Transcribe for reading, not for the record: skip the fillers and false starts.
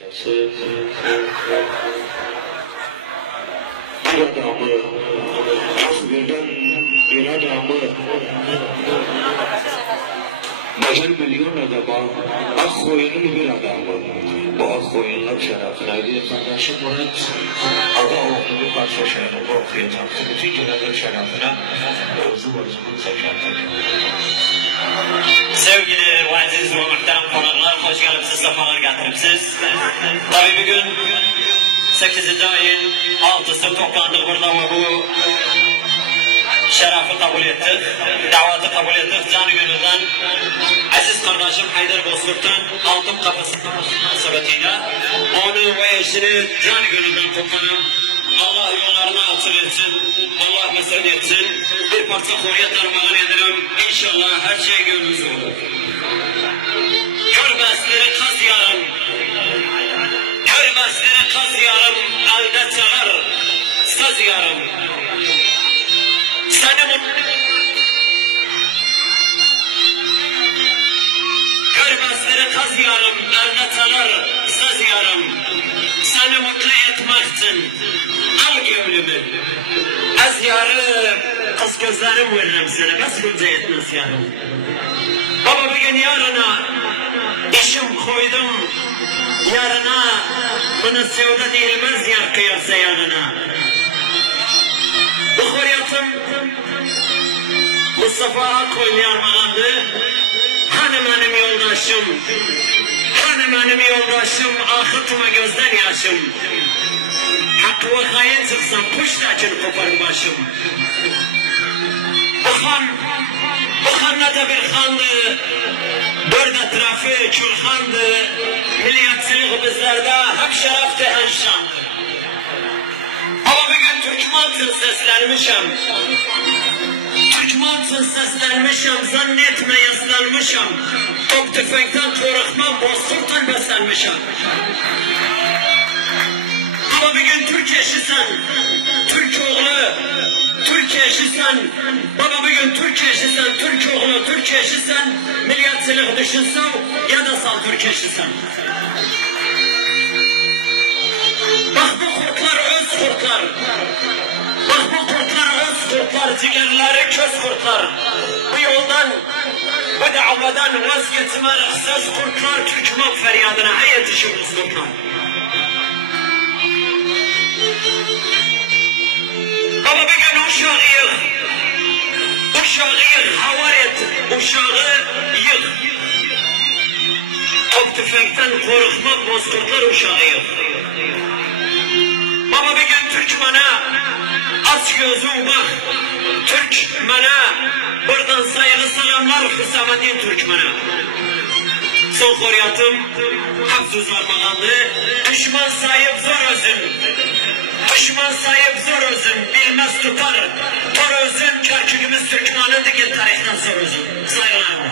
Bir adamı, birden bir adamı, Bacan milyon adama, ak koyunlu bir adamı. Bu ak koyunlar şerefine bir kardeşim Murat, Ağa oğlunu parça şehrinde okuyacaktı. Bütün günahlar şerefine, özü vazifini seçerdik. Sevgili ve aziz ve muhterem konuklar, hoş geldiniz, sefalar getiripsiz. Tabii bir gün 8. ayın 6'sı toplandık burada ve bu şerefı kabul ettik, davatı kabul ettik canı gönülden. Aziz kardeşim Haydar Bozkurt'un altın kapısı suretiyle onu ve eşini canı gönülden toplanıp Allah yollarını açık etsin, Allah mesut etsin. Bir parça Hürriyet armağan ederim. İnşallah her şey gönlünüz olur. Görmezleri kaz yarım, görmezleri kaz yarım, elde çalar saz yarım. Görmezleri kaz yarım, elde çalar saz yarım. Seni mutlu etmek için al gönlümü. Az yarım, kız gözlerim veririm sana, nasıl günce etmez yarım. Baba bugün yarına işim koydum, yarına bunu sevda değilmez yar kıyarsa yanına. Bu hürriyetim Mustafa Akkoyun yarmağandı. Hani benim yoldaşım, hani benim yoldaşım, akıtma gözden yaşım. Hakkı vakaya çıksam puştakini koparım başım. Bu han ne de bir handı, dört etrafı külhandı. Milliyetçilik bizlerde hem şerefti hem şandı. Ama bugün Türkmen'sin seslenmişim. Türkmen'sin seslenmişim, zannetme yaslanmışım. Top tüfekten korkmam, Bozkurt'tan beslenmişim. Ama bugün Türk eşisin, Türk oğlu, Türk eşisin. Baba bugün Türk eşisin, Türk oğlu, Türk eşisin. Milliyetçilik düşünsen ya da sal Türk eşisin. Bak bu kurtlar öz kurtlar. Bak bu kurtlar öz kurtlar, ciğerleri köz kurtlar. Bu yoldan, bu davadan vazgeçmelik söz kurtlar, Türkmen feryadına yetişiriz kurtlar. Ama bir gün uşağı yık, havar et, uşağı yık. Top tüfekten korkmam, Bozkurtlar uşağı yık. Baba bir gün Türkmen'e aç gözün bak, Türkmen'e buradan saygı selamlar Hüsamettin Türkmen'e. Son hürriyetim hafsuz armağandı. Düşman sahip zor özün, düşman sahip zor özün, bilmez tutar tor özün. Kerkükümüz Türkmen'in digin tarihten zor özün. Saygılarım var.